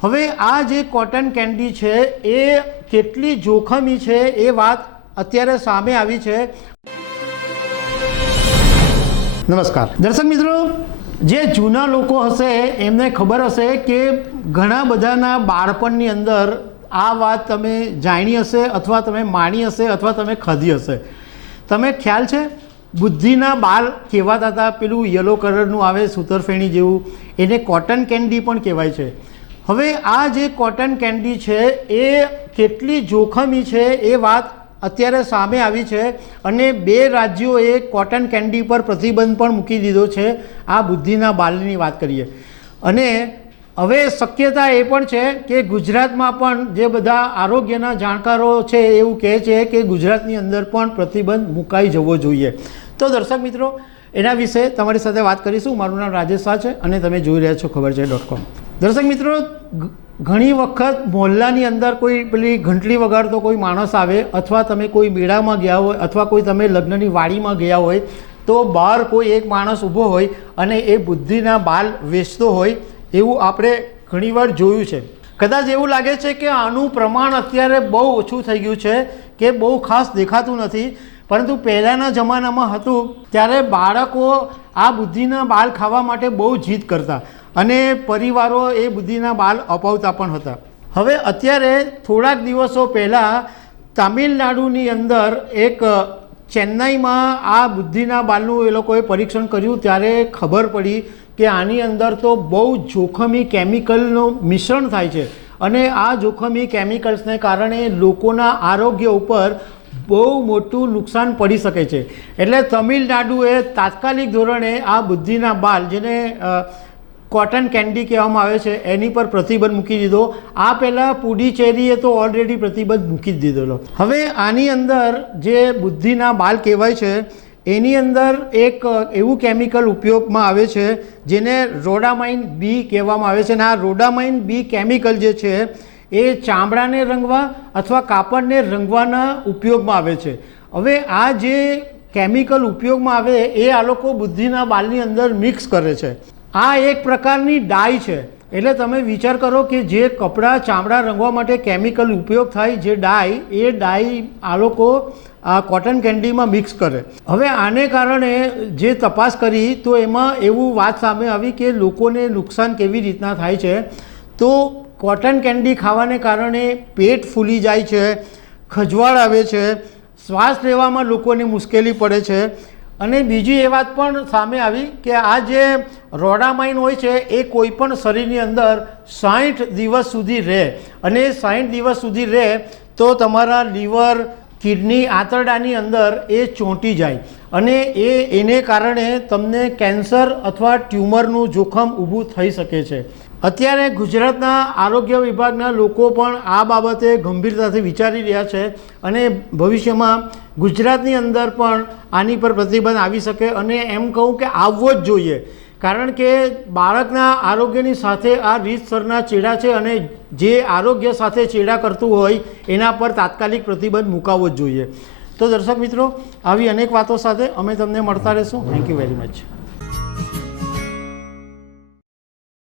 હવે આ જે કોટન કેન્ડી છે એ કેટલી જોખમી છે એ વાત અત્યારે સામે આવી છે. નમસ્કાર. દર્શક મિત્રો જે જૂના લોકો હશે એમને ખબર હશે કે ઘણા બધાના બાળપણની અંદર આ વાત તમે જાણી હશે અથવા તમે માણી હશે અથવા તમે ખાધી હશે. તમે ખ્યાલ છે? બુદ્ધિના બાલ કહેવાતા હતા પેલું યલો કલરનું આવે સૂતરફેણી જેવું. એને કોટન કેન્ડી પણ કહેવાય છે. હવે આ જે કોટન કેન્ડી છે, એ કેટલી જોખમી છે એ વાત અત્યારે સામે આવી છે અને બે રાજ્યોએ કોટન કેન્ડી પર પ્રતિબંધ પણ મૂકી દીધો છે. આ બુદ્ધિના બાલની વાત કરીએ. અને હવે શક્યતા એ પણ છે કે ગુજરાતમાં પણ જે બધા આરોગ્યના જાણકારો છે એવું કહે છે કે ગુજરાતની અંદર પણ પ્રતિબંધ મુકાઈ જવો જોઈએ. તો દર્શક મિત્રો, એના વિશે તમારી સાથે વાત કરીશું. મારું નામ રાજેશ શાહ છે અને તમે જોઈ રહ્યા છો ખબર છે ડોટ કોમ દર્શક મિત્રો ઘણી વખત મોહલ્લાની અંદર કોઈ પેલી ઘંટડી વગાડતો કોઈ માણસ આવે અથવા તમે કોઈ મેળામાં ગયા હોય અથવા કોઈ તમે લગ્નની વાડીમાં ગયા હોય, તો બહાર કોઈ એક માણસ ઊભો હોય અને એ બુદ્ધિના બાલ વેચતો હોય એવું આપણે ઘણીવાર જોયું છે. કદાચ એવું લાગે છે કે આનું પ્રમાણ અત્યારે બહુ ઓછું થઈ ગયું છે કે બહુ ખાસ દેખાતું નથી, પરંતુ પહેલાંના જમાનામાં હતું ત્યારે બાળકો આ બુદ્ધિના બાલ ખાવા માટે બહુ જીદ કરતા. અને પરિવારો એ બુદ્ધિના બાલ અપાવતા પણ હતા. હવે અત્યારે થોડાક દિવસો પહેલાં તામિલનાડુની અંદર એક ચેન્નાઈમાં આ બુદ્ધિના બાલનું એ લોકોએ પરીક્ષણ કર્યું ત્યારે ખબર પડી કે આની અંદર તો બહુ જોખમી કેમિકલનું મિશ્રણ થાય છે. અને આ જોખમી કેમિકલ્સને કારણે લોકોના આરોગ્ય ઉપર બહુ મોટું નુકસાન પડી શકે છે. એટલે તમિલનાડુએ તાત્કાલિક ધોરણે આ બુદ્ધિના બાલ જેને કોટન કેન્ડી કહેવામાં આવે છે, એની પર પ્રતિબંધ મૂકી દીધો. આ પહેલાં પુડીચેરીએ તો ઓલરેડી પ્રતિબંધ મૂકી જ દીધેલો. હવે આની અંદર જે બુદ્ધિના બાલ કહેવાય છે, એની અંદર એક એવું કેમિકલ ઉપયોગમાં આવે છે, જેને રોડામાઇન બી કહેવામાં આવે છે. અને આ રોડામાઇન બી કેમિકલ જે છે, એ ચામડાને રંગવા અથવા કાપડને રંગવાના ઉપયોગમાં આવે છે. હવે આ જે કેમિકલ ઉપયોગમાં આવે, એ આ લોકો બુદ્ધિના બાલની અંદર મિક્સ કરે છે. આ એક પ્રકારની ડાય છે. એટલે તમે વિચાર કરો કે જે કપડાં ચામડા રંગવા માટે કેમિકલ ઉપયોગ થાય, જે ડાય, એ ડાય આ લોકો આ કોટન કેન્ડીમાં મિક્સ કરે. હવે આને કારણે જે તપાસ કરી, તો એમાં એવું વાત સામે આવી કે લોકોને નુકસાન કેવી રીતના થાય છે. તો કોટન કેન્ડી ખાવાને કારણે પેટ ફૂલી જાય છે, ખજવાળ આવે છે, શ્વાસ લેવામાં લોકોને મુશ્કેલી પડે છે. અને બીજી એ વાત પણ સામે આવી કે આ જે રોડામાઇન હોય છે, એ કોઈ પણ શરીરની અંદર સાઠ દિવસ સુધી રહે. અને સાઠ દિવસ સુધી રહે તો તમારા લીવર, કિડની આંતરડાની અંદર એ ચોંટી જાય. અને એ, એને કારણે તમને કેન્સર અથવા ટ્યુમરનું જોખમ ઊભું થઈ શકે છે. અત્યારે ગુજરાતના આરોગ્ય વિભાગના લોકો પણ આ બાબતે ગંભીરતાથી વિચારી રહ્યા છે અને ભવિષ્યમાં ગુજરાતની અંદર પણ આની પર પ્રતિબંધ આવી શકે અને એમ કહું કે આવવો જ જોઈએ. કારણ કે બાળકના આરોગ્યની સાથે આ રીતસરના ચેડા છે અને જે આરોગ્ય સાથે ચેડા કરતું હોય એના પર તાત્કાલિક પ્રતિબંધ મુકાવવો જ જોઈએ. તો દર્શક મિત્રો, આવી અનેક વાતો સાથે અમે તમને મળતા રહેશું. Thank you very much